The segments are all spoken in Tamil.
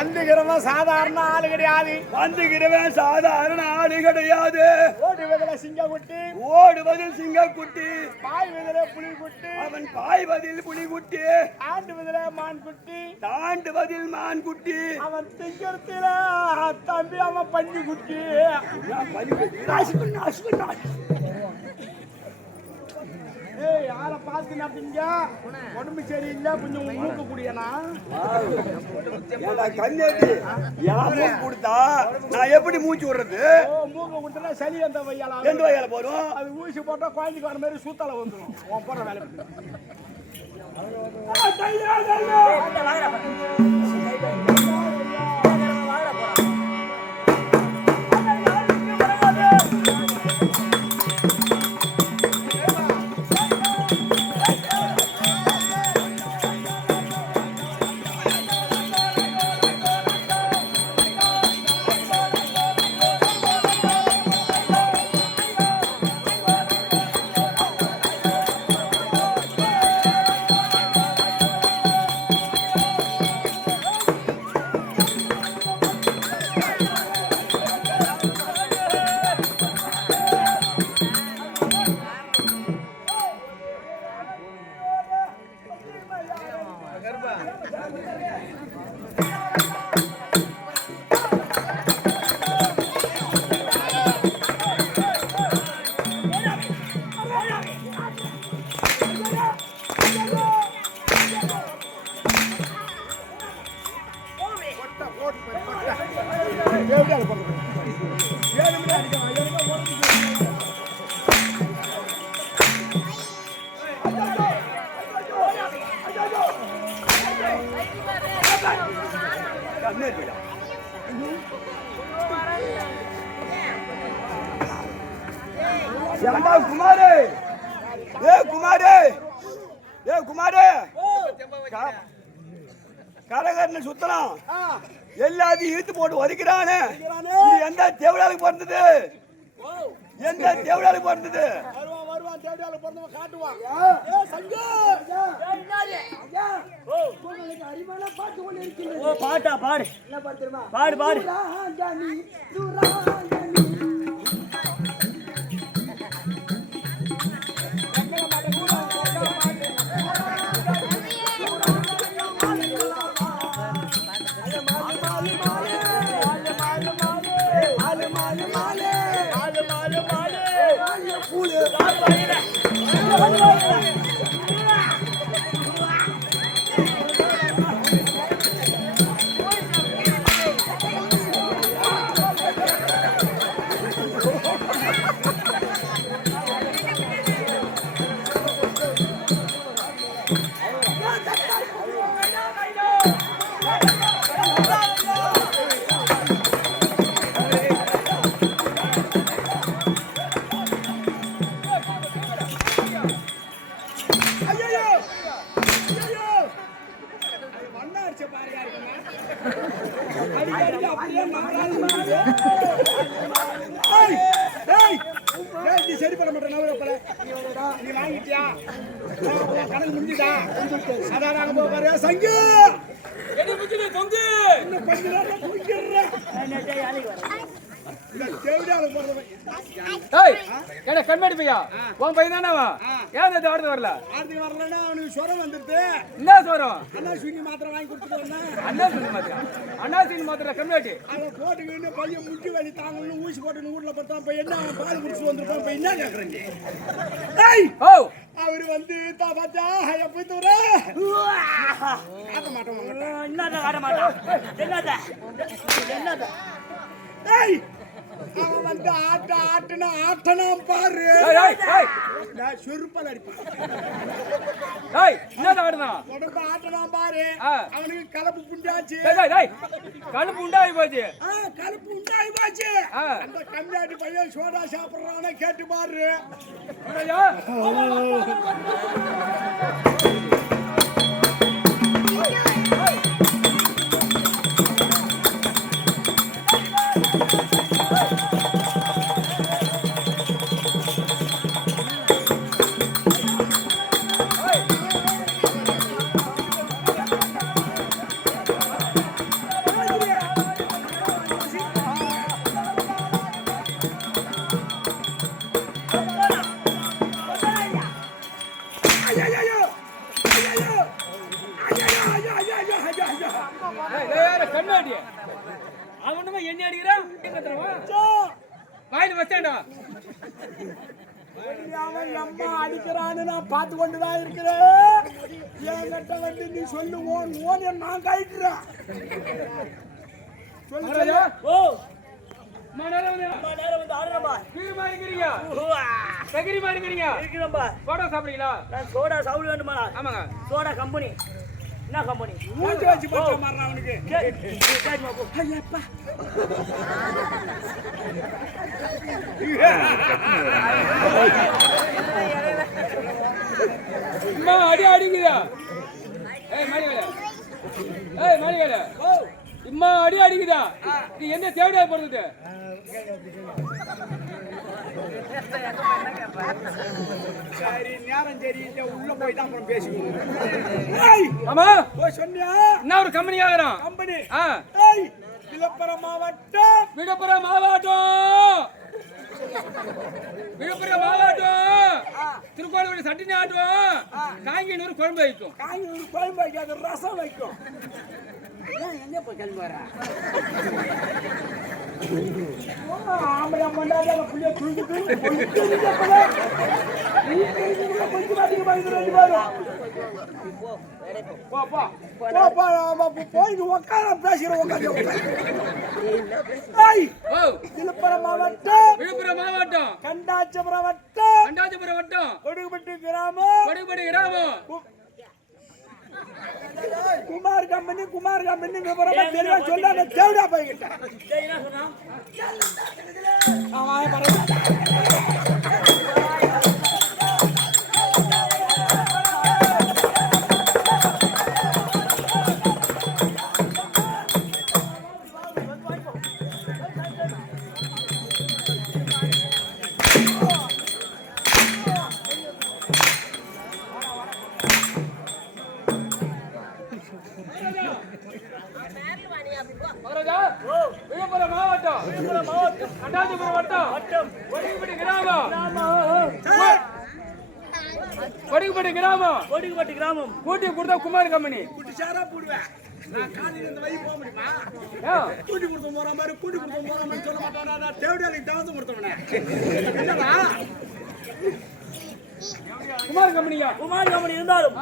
வந்துகிறவன் சாதாரண ஆளு கிடையாது. வந்துகிறவன் சாதாரண ஆளு கிடையாது. ஓடுவதில் சிங்கக்குட்டி, ஓடுவதில் சிங்கக்குட்டி. பாய்வதில் புலிக்குட்டி, அவன் பாய்வதில் புலிக்குட்டி. தாண்டுவதில் மான்குட்டி, தாண்டுவதில் மான்குட்டி. அவன் திங்கிறதுல தம்பி அவன் பஞ்சு குட்டி. யார பார்த்து நம்பிங்க உடம்பு சரியில்லை கொஞ்சம் மூக்க கூடியனா கண்ணேடி கொடுத்தா நான் எப்படி மூச்சு விடுறது? மூக்க கொடுத்தா சளி அந்த வையால எந்த வையால போறோம்? அது ஊசி போட்டா குழந்தைக்கு வர மாதிரி சூத்தால வந்துடும். உன் போற வேலை குமாரே, ஏ குமாரே, ஏ குமாரே, கரகரன்னு சுத்தலாம் எல்லாத்தையும் இழுத்து போட்டு ஒதுக்கிறானே. எந்த தேவடாலுக்கு பிறந்தது? எந்த தேவடாலுக்கு பிறந்தது? வருவான் தேவடாலுக்கு பிறந்தவன் காட்டுவான். பாட்டா பாடு, பாடு பாடு. சரி பண்ண மாட்டேன். நீ வாங்கிட்டியா? கணக்கு முடிஞ்சுதா? அதான் நாங்க போக சங்கு கண்மேடி பையா உன் பையன் தானவா? ஏன் ஆடுது வரல? ஆடுறதுக்கு வரலன்னா அவனுக்கு சுரம் வந்துருது. என்ன சுரம்? அண்ணா சுனி மாத்திரம் வாங்கி கொடுத்துட்டு அண்ணா சுனி மாத்திரம், அண்ணா சுனி மாத்திரம் கண்மேட்டி அவன் போட்டுக்கின்னு பையன் முட்டி வலி தாங்கன்னு ஊசி போட்டு வீட்டுல பார்த்தா போய் என்ன பால் குடிச்சு வந்துருப்பான். போய் என்ன கேக்குறேன்? ஓ அவரு வந்து பார்த்தா எப்படி தூர காட்ட மாட்டோம். என்னதான் காட்ட மாட்டான்? என்னதான் அவன் வந்து ஆட்டனாம் பாரு. செருப்பால் அடிப்பான். உடம்பு ஆட்டனாம் பாரு. அவனுக்கு கலப்பு புண்டாச்சு. கலப்பு உண்டாகி போச்சு. கலப்பு உண்டாகி போச்சு. அந்த கம்மியாட்டி பையன் சோடா சாப்பிடுறான கேட்டு பாரு. கண்ணாடி அவனுமா என்ன அடிக்கிறான் வாயில் வச்சாண்டா அவன் அம்மா அடிக்கிறான்னு நான் பார்த்து கொண்டுதான் இருக்கிறேன். என்கிட்ட வந்து நீ சொல்லு ஓன் நான் கழிக்கிறேன். ஓ நேரம் வந்து ஆடுறப்பா கீழ் மாறிக்கிறீங்க சகிரி மாறிக்கிறீங்க இருக்கிறப்பா சோடா சாப்பிடுறீங்களா? நான் சோடா சாப்பிட வேண்டுமா? ஆமாங்க. சோடா கம்பெனி என்ன கம்பெனி? மூஞ்சி வச்சு பச்சை மாறினா அவனுக்கு. ஐயப்பா அம்மா அடி அடிக்குதா? மாளிகை இம்மா அடி அடிக்குதா? நீ என்ன தேவையா போடுறது? சரி நேரம் சரி உள்ள போய் தான் அப்புறம் பேசுவோம். ஆமா போய் சொன்னியா? என்ன ஒரு கம்பெனி ஆகிறான்? கம்பெனி ஆ விழுப்புரம் மாவட்டம். விழுப்புரம் மாவட்டம் விழுப்புரம் மாவட்டம் திருக்கோவிலூர் சட்டினி ஆட்டம் காங்கினூர் குழம்பு வைக்கும். காங்கினூர் குழம்பு வைக்காது ரசம் வைக்கும். எங்க போய் கிளம்பி வர? ஆம்பளை மண்டாத புள்ளிய தூக்கிட்டு போய் உட்கார பேசுறேன். விழுப்புரம் மாவட்டம் விழுப்புரம் மாவட்டம் கண்டாச்சபுரம் வட்டம் கண்டாச்சிபுரம் வட்டம் கொடுகுப்பட்டி கிராமம் குமார் கம்பெனி விவரமா தெளிவா சொல்ல தேவையா போய்கிட்டேன். விழுப்புரம் மாவட்டம் கண்டாச்சிபுரம் வட்டம் கொடுகுப்பட்டி கிராமம் கூட்டி கொடுத்தா குமார் கம்பெனி சாரா போடுவேன். நான் காலையில இந்த வழி போக முடியுமா? கூட்டி கொடுத்த போற மாதிரி சொல்ல மாட்டேன். நான் தேவையான தவசம் கொடுத்தவனே என்னடா குமார் கம்பெனியா? குமார் கம்பெனி இருந்தாலும்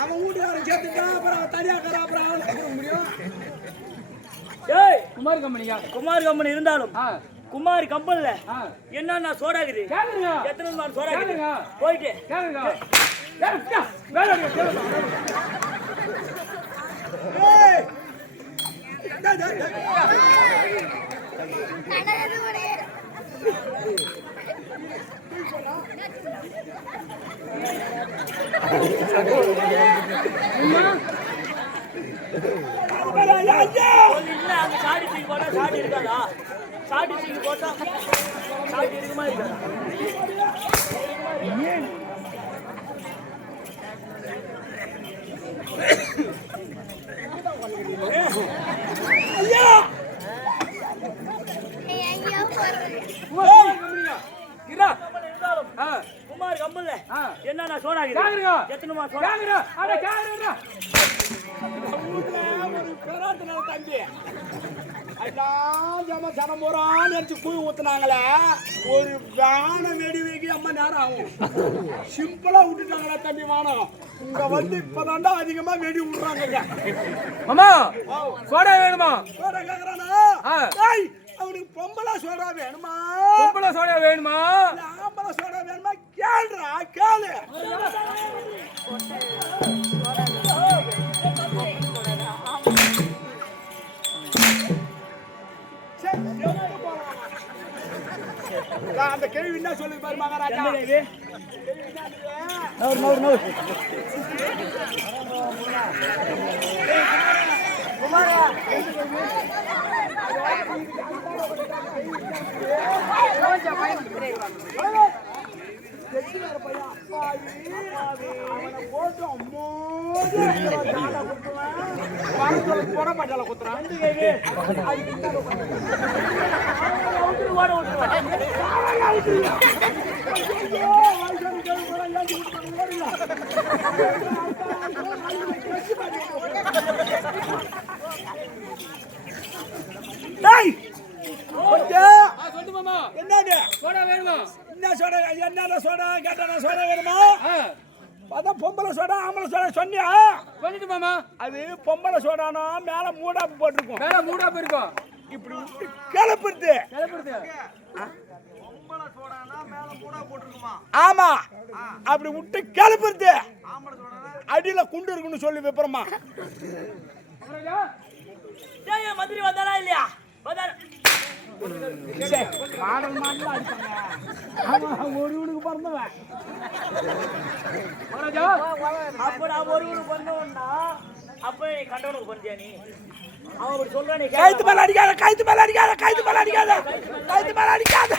அவன் வீட்டுக்காரன் சேர்த்துட்டான். அப்புறம் தனியாக்கார அப்புறம் அவனை கொடுக்க முடியும். குமார் கம்பெனியா? குமார் கம்பெனி இருந்தாலும் குமார் கம்பெனில என்ன சோடாக்குது? எத்தனை நாள் சோடாக்குது? போயிட்டு சாடி தூக்கி போட்டா சாடி இருக்காதா? சாடி தூக்கி போட்டா சாடி இருக்குமா இருக்காதா? குமார் கம்பெனில என்ன சோடாக்குது? எத்தனை சோடா? ஒரு பெராட்டின தம்பி அதான் ஜனம் போறான்னு நினைச்சு கூழ் ஊத்துனாங்களே. ஒரு வேனை வெடி வைக்க அம்மா நேரம் ஆகும். சிம்பிளா விட்டுட்டாங்களா தம்பி வானம். இங்க வந்து இப்பதாண்டா அதிகமா வெடி விடுறாங்க. அம்மா சோடா வேணுமா? சோடா கேக்குறானா? அவனுக்கு பொம்பளை சோடா வேணுமா? பொம்பளை சோடா வேணுமா? ஆம்பளை சோடா வேணுமா? கேளுடா கேளு. அந்த கேள்வி என்ன சொல்லி பாரு மகாராஜா. போட்டு போட குத்துறான். டேய் கொஞ்சம் சொல்லு மாமா என்னது சோடா வேணுமா என்ன சோடா என்னடா சோடா கேட்டா சோடா வேணுமா அதான் பொம்பளை சோடா ஆம்பளை சோடா சொன்னியா சொல்லிட்டு மாமா அது பொம்பளை சோடானா மேல மூடாப்பு போட்டிருக்கும் மேல மூடா போயிருக்கோம் இப்படி விட்டு கிளப்புறது ஆமா அப்படி விட்டு கிளப்புறது அடியில குண்டு இருக்குன்னு சொல்லி விப்பரமா மந்திரி வந்தாரா இல்லையா வந்தாரு மாடல் மாடலா அடிப்பாங்க ஒரு வீடுக்கு பிறந்தவன் அப்ப நான் ஒரு வீடு பிறந்தவன்னா அப்ப கண்டவனுக்கு பிறந்தியா நீ அவன் அப்படி சொல்றானே கைத்து மேல அடிக்காத கைத்து மேல அடிக்காத கைத்து மேல அடிக்காத கைத்து மேல அடிக்காத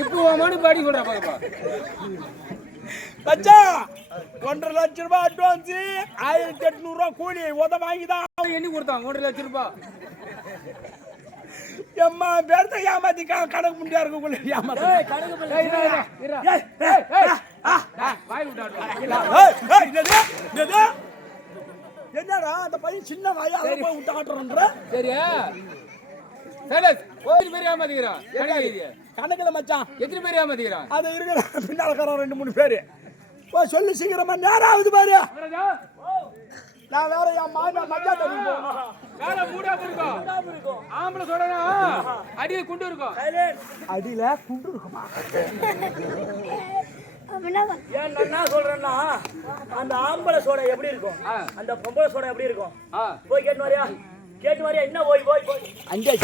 இப்போ மணி பாடி கூட பாப்பா பச்சா 1.5 லட்சம் ரூபாய் அட்வான்ஸ் 1800 ரூபாய் கூலி உத வாங்கிதான் எண்ணி கொடுத்தான் 1.5 லட்சம் ரூபாய் எம்மா பேர்த்த ஏமாத்தி கணக்கு முடியா இருக்குள்ள ஏமாத்த என்னடா அந்த பையன் சின்ன வாயால போய் விட்டு ஆட்டுறன்ற சரியா சைலஸ் ஒரு பேர் ஏமாத்திக்கிறான் கணக்குல மச்சான் எத்தனை பேர் ஏமாத்திக்கிறான் அது இருக்கிற பின்னால இருக்கிற 2-3 பேரு போய் சொல்லி சீக்கிரமா நேரம் ஆகுது பாரு நான் வேற என் மாமா மச்சா தண்ணி போகணும் வேற மூடா இருக்கும் ஆம்பளை சோடா அடியில குண்டு இருக்கும் அடியில குண்டு இருக்குமா ஏன் என்ன சொல்றேன்னா அந்த ஆம்பளை சோடா எப்படி இருக்கும் அந்த பொம்பளை சோடா எப்படி இருக்கும் போய் கேட்டு வரியா என்ன போய் போய் போய் அங்கே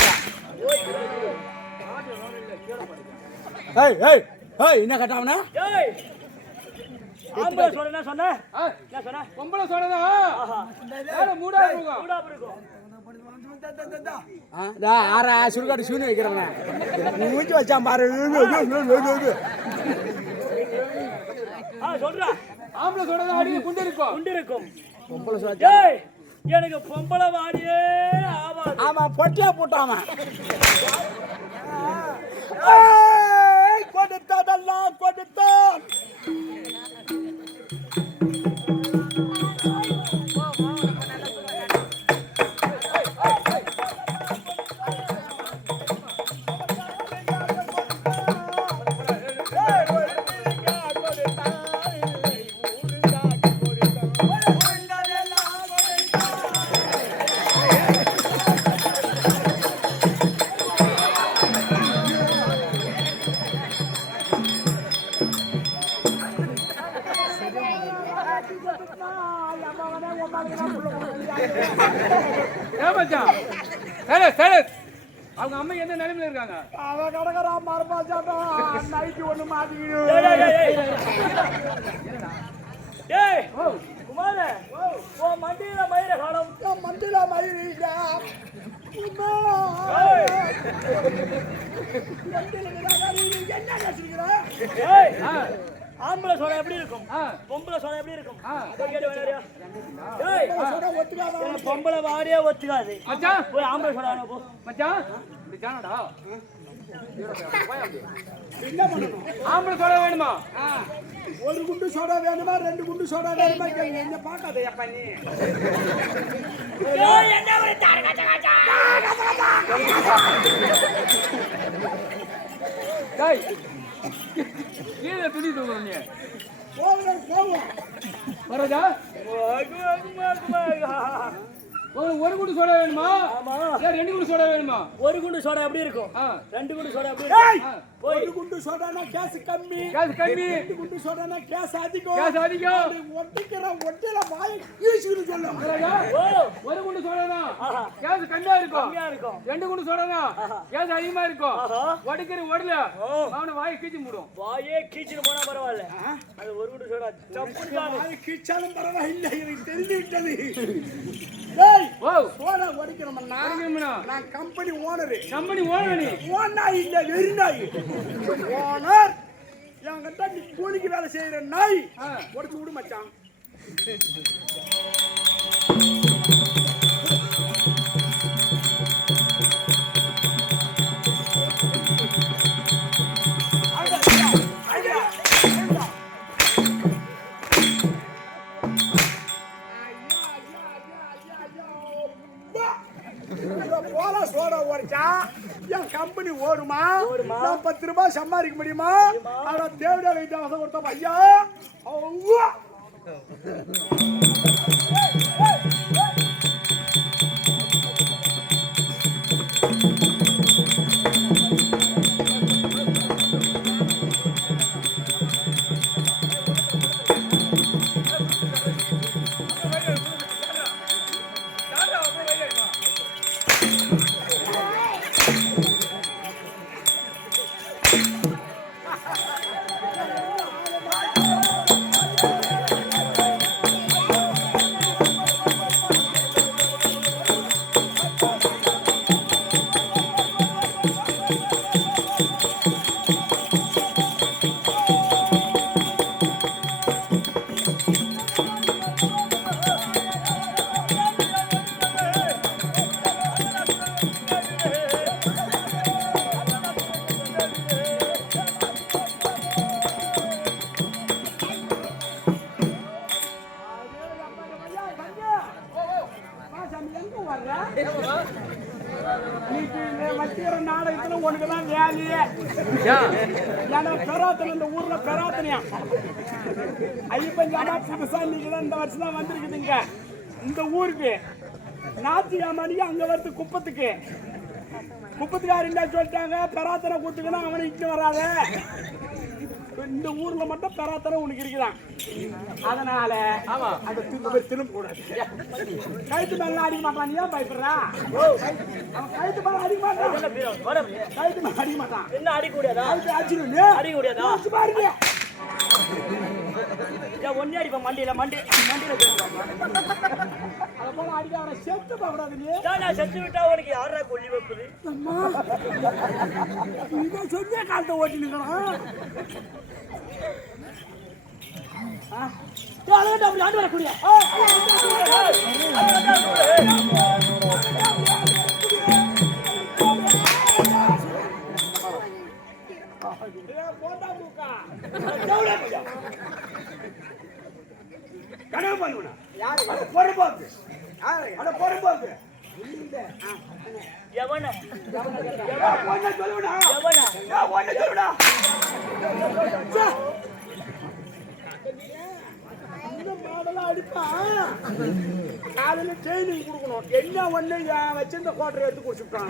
ஏய் ஏய் ஏய் என்ன கட்டாவனா ஏய் ஆம்பளை சோடா என்ன சொன்ன என்ன சொன்ன பொம்பளை சோடா வேற மூடா இருக்கும் ஆறா சுருக்காட்டு சூனி வைக்கிறவன் மூஞ்சி வச்சான் பாரு சொல்றா ஆம்பளை சோடா அடியில குண்டு இருக்கும் பொம்பளை சோடா எனக்கு பொம்பளை வாடியே ஆவாது ஆமா பொட்டியா போட்டாமா கொடுத்ததெல்லாம் கொடுத்தான் அவங்க அம்மா என்ன நிலைமையில இருக்காங்க அவ கடகரா மரபாச்சாட்டா நைட்டு ஒண்ணு மாட்டிக்கிடு ஏய் குமார ஓ மண்டியில மயிர காணோம் மந்தில மயிரிங்க என்ன பேசுறீங்க ஏய் ஆம்பளை சோடா எப்படி இருக்கும் பொம்பளை சோடா எப்படி இருக்கும் கேட்டு வேணாரியா ஏய் ஒத்துக்காத பொம்பளை வாடியே ஒத்துக்காது மச்சான் போய் ஆம்பளை சோடா போ மச்சான் இப்படி தானடா என்ன பண்ணணும் ஆம்பளை சோடா வேணுமா ஒரு குண்டு சோடா வேணுமா 2 குண்டு சோடா வேணுமா கேளுங்க என்ன பார்க்காத அப்பா நீ ஏய் என்ன ஒரு தாரகாச்சா டேய் ஏன் துணி தூக்குற நீ போவோம் வரதா ஒரு குண்டு சோடா வேணுமா ஆமா இல்ல 2 குண்டு சோடா வேணுமா ஒரு குண்டு சோடா எப்படி இருக்கும் 2 குண்டு சோடா எப்படி ஏய் இருக்கும் ஒரு குண்டு சோடானா கேஸ் கம்மி 2 குண்டு சோடானா கேஸ் அதிகம் ஒட்டிக்கிற ஒட்டில வாயை கீச்சுன்னு சொல்லும் ஓ ஒரு குண்டு சோடா கேஸ் கம்மியா இருக்கும் 2 குண்டு சோடா கேஸ் அதிகமா இருக்கும் ஒடிக்கிற ஓடல அவன வாயை கீச்சி மூடும் வாயே கீச்சிட்டு போனா பரவாயில்ல அது ஒரு குண்டு சோடா சப்புடாது வாயை கீச்சாலும் பரவாயில்லை எனக்கு தெரிஞ்சு விட்டது டேய் ஓ சோடா ஒடிக்கிறோம்னா நான் கம்பெனி ஓனர் நீ ஓனாய் இல்ல வெறி நாய் ஓனர் என்கிட்ட நீ கூலிக்கு வேலை செய்யற நாய் உடச்சு விடு மச்சான் போல சோடா ஓடிச்சா என் கம்பெனி ஓடுமா நான் 10 ரூபாய் சம்பாதிக்க முடியுமா ஆனா தேவையான வைத்தியம் கொடுத்தோம் ஐயா அவ்வா வச்சிக்கிற நாடகத்துல உனக்குதான் வேலையே ஏன்னா பெராத்தனை இந்த ஊர்ல பெராத்தனையா ஐயப்பஞ்சாமா புதுசா நீங்கதான் இந்த வருஷம் தான் வந்திருக்குதுங்க இந்த ஊருக்கு ஞாயிற்றுக்கிழமைக்கு அங்க வருது குப்பத்துக்காரர் என்ன சொல்லிட்டாங்க பெராத்தனை கூத்துக்குன்னா அவனை இட்டு வராத இந்த ஊர்ல மட்டும் பெராத்தனை உனக்கு இருக்குதான் அதனால அந்த திரும்ப கூடாது கைத்து மேல அடிக்க மாட்டான் ஏன் பயப்படுறா அவன் கைத்து மேல அடிக்க மாட்டான் கைத்து மேல அடிக்க மாட்டான் என்ன அடிக்க கூடாதா அடிக்க கூடாதா பாருங்க ஒன்னே அடிப்பேன் மண்டியில அதை போல அடிக்க அவனை செத்து போகக்கூடாது நீ நான் செத்து விட்டா உனக்கு யாரா கொல்லி வைப்பது இவன் சொன்ன காலத்தை ஓட்டி நிற்கணும் அப்படி ஆண்டு வரக்கூடிய கனவு பண்ணுவா பொறுப்பாக்கு பொறுப்பாக்கு எவன சொல்லுடா சொல்லுடா மாடலாம் அடிப்பான் காலையில ட்ரைனிங் கொடுக்கணும் என்ன ஒண்ணு வச்சிருந்த கோட்டரை எடுத்து குடிச்சுட்டான்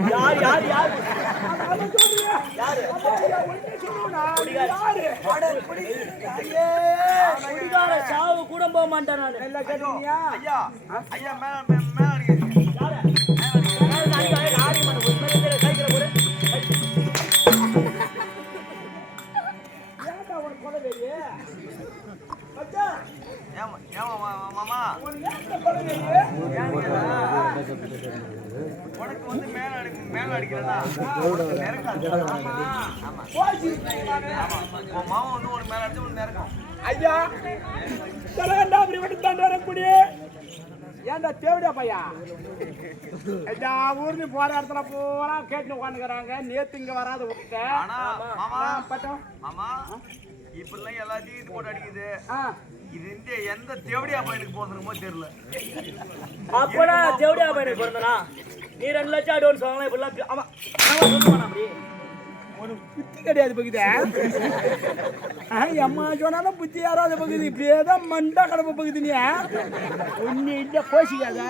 சாவு கூட போக மாட்டேன் நான் எல்லாம் கேட்டீங்க ஐயா ஐயா மேல மாமா உனக்கு வந்து மேல அடிக்கிறதா மாமா வந்து ஒரு மேல அடிச்சு ஒரு நெருக்கம் ஐயா தலைவண்டா அப்படி மட்டும் தான் வரக்கூடிய ஏன்டா தேவடியா பையா ஐயா ஊர்ல போற இடத்துல பூரா கேட்டு உட்காந்துக்கிறாங்க நேத்து இங்க வராது விட்டேன் மாமா பட்டம் மாமா இப்பெல்லாம் எல்லாத்தையும் இது போட்டு அடிக்குது இது எந்த தேவடியா பையனுக்கு போறதுமோ தெரியல அப்படா தேவடியா பையனுக்கு பிறந்தனா நீ 2 லட்சம் அட்வான்ஸ் வாங்கலாம் இப்பெல்லாம் அவன் சொல்லுவானா அப்படி ஒரு புத்தி கிடையாது பகுதியா அம்மா சொன்னாலும் புத்தி யாராவது பகுதி இப்படியே தான் மண்டா கடப்ப பகுதி நீ ஒன்னு இல்ல கோஷிக்காத